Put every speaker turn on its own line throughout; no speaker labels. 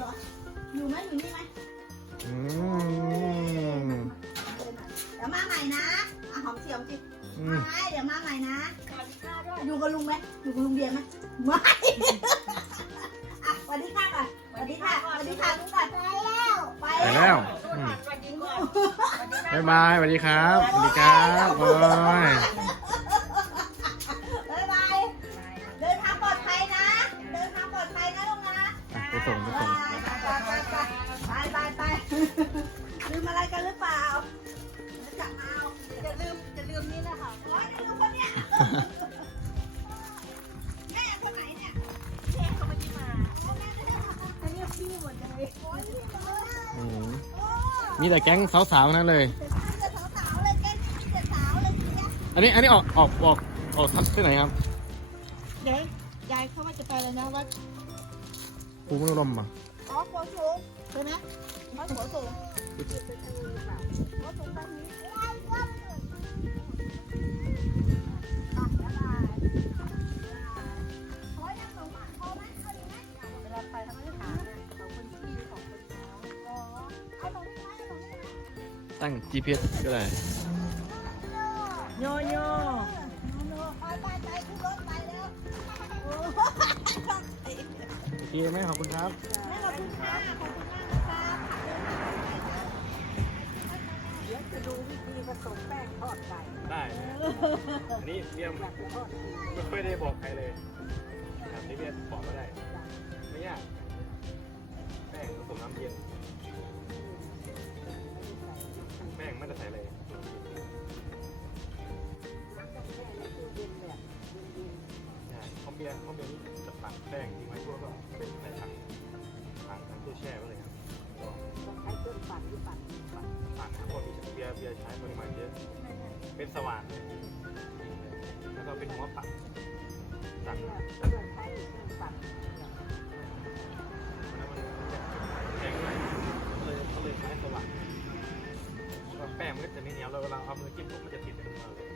เหรอ อยู่ไหมอยู่นี่ไหม
อืม
เดี๋ยวมาใหม่นะอะหอมเฉียวจิ
อื
มามไหมเดี๋ยวมาใหม่นะ
สวัสดีค่ะด้วย
อยู่กับลุงไหมอยู่กับลุงเดียไหมไม่อะสวัสดีค่ะก่อนสวัสดีค่ะสวัสดีค่ะลุงก่อนไปแล้วไป
ไป
แล้ว
แล้ว
ส
อืม
วัสดีก่อนสวัสดีค่ะ
บ๊ายบายสวัสดีครับสวัสดีครับโอ้ย
มีแต่
แก๊งสาวๆนั่นเลย
เด็กสาวๆเลยแกเด็กสาวเลยทีเนี้ย
อันนี้อันนี้ออกออกออกออกทักที่ไหนครับ
เดี๋ยวยายเขาว่าจะไปแล้วนะว่า
ภูมิลมอะ
อ๋อหัวสูงใช่ไหมวัดหัวสูงหัวสูงตรงนี้ ตั้ง
GPS ก็ได้
โยโย่
โน้ไปไปไปขึ้นรถไปแล้วโอ้
โอเคไหมขอบคุณครับ
แม่ขอบคุณค่ะขอบคุณมากนะคะ
เดี๋ยวจะดูวิธีผสมแป้งทอดไก่
ได้อันนี้เบียม
อยากจะทอดที
ไม่ค่อยได้บอกใครเลยครับนี่เบียมบอกก็ได้ ไม่ยาก แป้งผสมน้ำเย็น ไม่ได้ใส่อะไรใช่ข้าวเบียร์ข้าวเบียร์นี่จะปั่นแป้งทิ้งไว้ทั่วก็เป็นในถังถังถังตู้แช่ไว้เลยครับก็
ต้องใช้เครื่องปั่นหรือปั่นปั่น
ปั่นนะครับเพราะมีเบียร์เบียร์ใช้ปริมาณเยอะเป็นสว่านเลยแล้วก็เป็นหัวปั่นตัก
เพื่อ
แล้ว
เพื่อใช้เครื่องปั่น
มันแข็งเลยก็เลยก็เลยใช้สว่านก็ แป้งมันก็จะไม่เหนียวเราเวลาเอามือจิ้มปุ๊บมันจะติดในมือเราเลย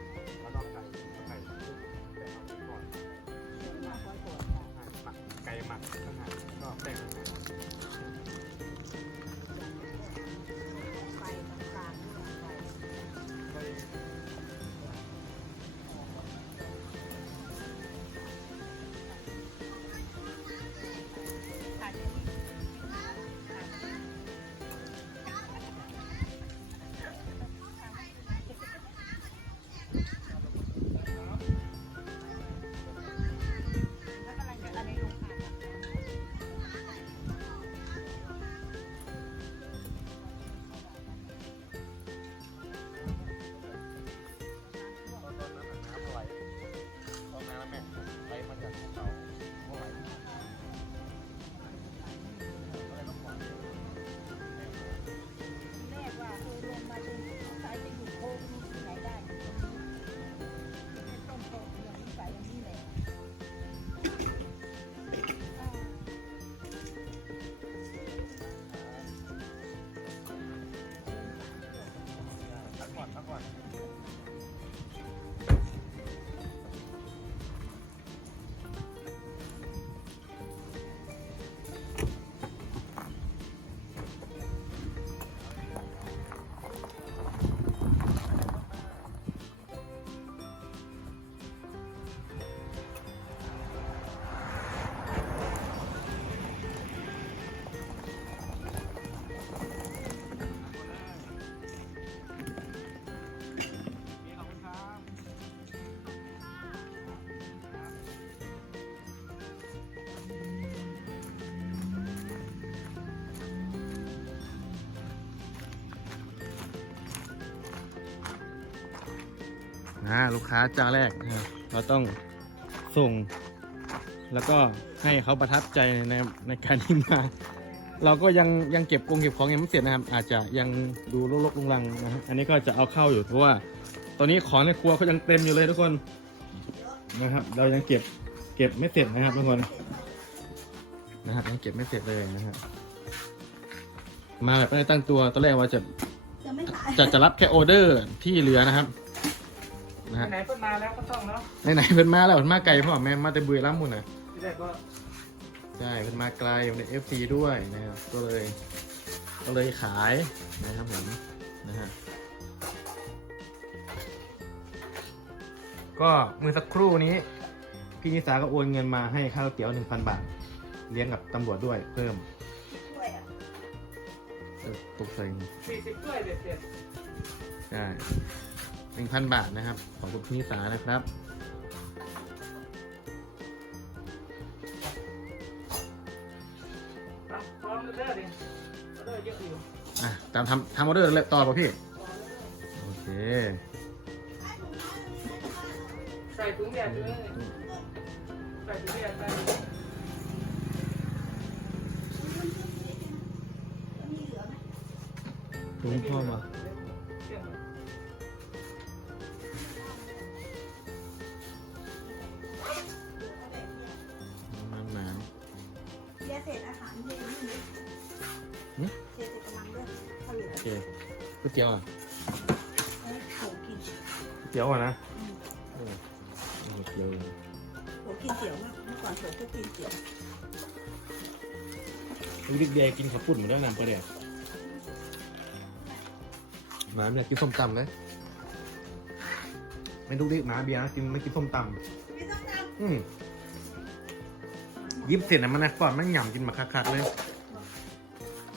อ่าลูกค้าเจ้าแรกนะครับเราต้องส่ง แล้วก็ให้เขาประทับใจในในการที่มา เราก็ยังยังเก็บกงเก็บของยังไม่เสร็จนะครับ อาจจะยังดูรกๆลุงๆนะฮะอันนี้ก็จะเอาเข้าอยู่เพราะว่า ตอนนี้ของในครัวเขายังเต็มอยู่เลยทุกคนนะครับ เรายังเก็บเก็บไม่เสร็จนะครับทุกคนนะครับยังเก็บไม่เสร็จเลยนะครับมาแบบไม่ได้ตั้งตัวตอนแรกว่าจะ
จะไม่ขาย
จะจะรับแค่ออเดอร์ที่เหลือนะครับ นะฮะ
ไหนเพิ่งมาแล้วก็ต้องเนาะ
ไหนๆเพิ่นมาแล้วเพิ่นมาไกลพ่อแม่มาแต่บุรีรัมย์หมุ่นน่ะ
ที่แรกก็
แต่ช่เป็นมาไกลเป็นเอฟซีด้วยนะครับก็เลย ก็เลยขายนะครับผมนะฮะก็มือสักครู่นี้ พี่นิสาก็โอนเงินมาให้ค่าก๋วยเตี๋ยวหนึ่งพันบาท เลี้ยงกับตำรวจด้วยเพิ่ม
ช่วยอะ
เออตกใส่
สี่สิบถ้วยเด็ดเด็ด
ใช่ หนึ่งพันบาทนะครับ ขอบคุณพี่นิสานะครับ
พร้อมเด้อดิเดอเยอะอยู่
อะ ตามทำทำออเดอร์เลยต่อป่ะพี่ โอเค
ใส่ถุงยางด้วยใส่ถุงยางไป
ถุงพ่อมา
เขา
เหลือ
โอเคก๋วยเตี๋ยวอะ
เอ้ยโหกิน
ก๋วยเตี๋ยวอะนะเออก๋วยเตี๋ยว
โหกินเตี๋ยวมากเมื่อก่อนโหก็กินเตี๋ยว
ลูกดิ๊กเดียกินข้าวปุ้นเหมือนกันนำไปเดี๋ยวหมาเนี่ยกินส้มตำเลยไม่ลูกดิ๊กหมาเบียร์นะกินไม่กินส้มต
ไม่ต้องทำ
อืมยิบเสร็จนะมันนะก่อนมันหย่ำกินมาคักๆเลย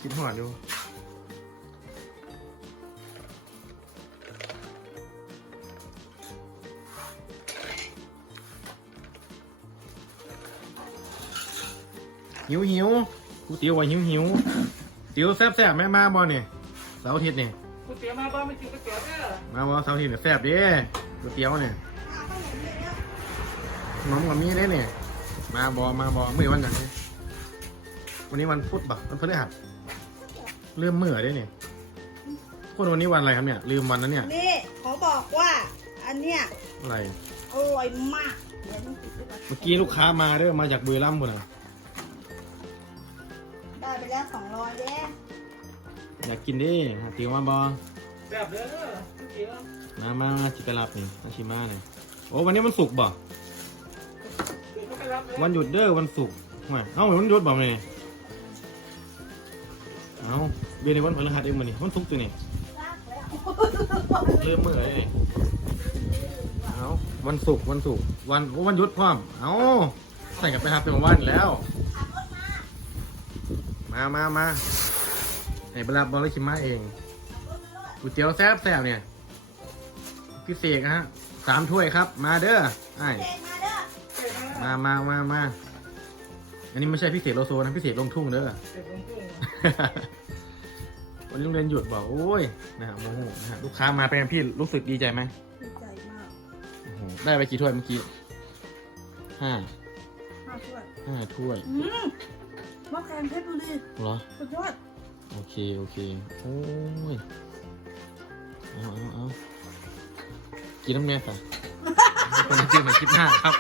คิดหัวดู หิวหิวกูเตี๋ยวว่าหิวหิวเตี๋ยวแซ่บแซ่บแม่มาบ่เนี่ยเสาร์อาทิตย์นี่
ก๋วยเตี๋ยวมาบ้านไม่กินก๋วยเตี๋ยวเด้อ
มาบ่เสาร์อาทิตย์เนี่ยแซ่บเด้ก๋วยเตี๋ยวเนี่ยำ
เอาข้าวเหนียวเยอะ
ขนมกับมีเด้เนี่ยมาบ่มาบ่มื้อวันจันทร์นี่วันนี้วันพุธบ่วันพฤหัสเริ่มมื้อเด้เนี่ยคนวันนี้วันอะไรครับเนี่ยลืมวันนั้นเนี่ย
ๆนี่ขอบอกว่าอันเนี้ย
อะไร
อร่อยมากเดี๋ยวต้องติดด้วยกัน
เมื่อกี้ลูกค้ามาเด้อมาจากบุรีรัมย์พุ่นน่ะ
อยา
กกินเดิเตี๋ยวมาบ่
แบบเด้อก๋วยเตี๋ยว
มามามาจิไปรับนี่มาชิมาเนี่ยโอ้วันนี้วันศุกร์บ่
เดี๋ยวเขาไปรับเลย
วันหยุดเด้อวันศุกร์ห่วยเอ้าวันหยุดบ่มื้อนี่เอ้าเดือนนี้วันพฤหัสเองมื้อนี่วันศุกร์ตัวนี่
ลากแล้ว
เริ่มมื้อเลยนี่เอ้าวันศุกร์วันศุกร์วันโอ้วันหยุดพร้อม เอ้าใส่กับไปหาเป็นวันแล้ว
ขับรถมา
มามา มาให้ไปรับบอลเลยชิมาเองก๋วยเตี๋ยวแซ่บแซ่บเนี่ยพิเศษนะฮะสามถ้วยครับ มาเด้อไอ้าย
เด็กมาเด้อ
เด็ดนะ
มามามามาอันนี้ไม่ใช่พิเศษโลโซนะพิเศษลงทุ่งเด้อ
เด็ดลงทุ่ง
วันนี้โรงเรียนหยุดบอกโอ้ยนะฮะโมโหนะฮะลูกค้ามาเป็นไงพี่รู้สึกดีใจไหม
ดีใจมาก
โอ้โหได้ไปกี่ถ้วยเมื่อกี้ห้า
ห้าถ้วย
ห้าถ้วย
อืมมะแขามเพชรบุรี
เหรอ
สุดยอด
โอเค โอเค โอ้ย เอาเอาเอากินน้ำเมียค่ะคนเจอกันคลิปหน้าครับ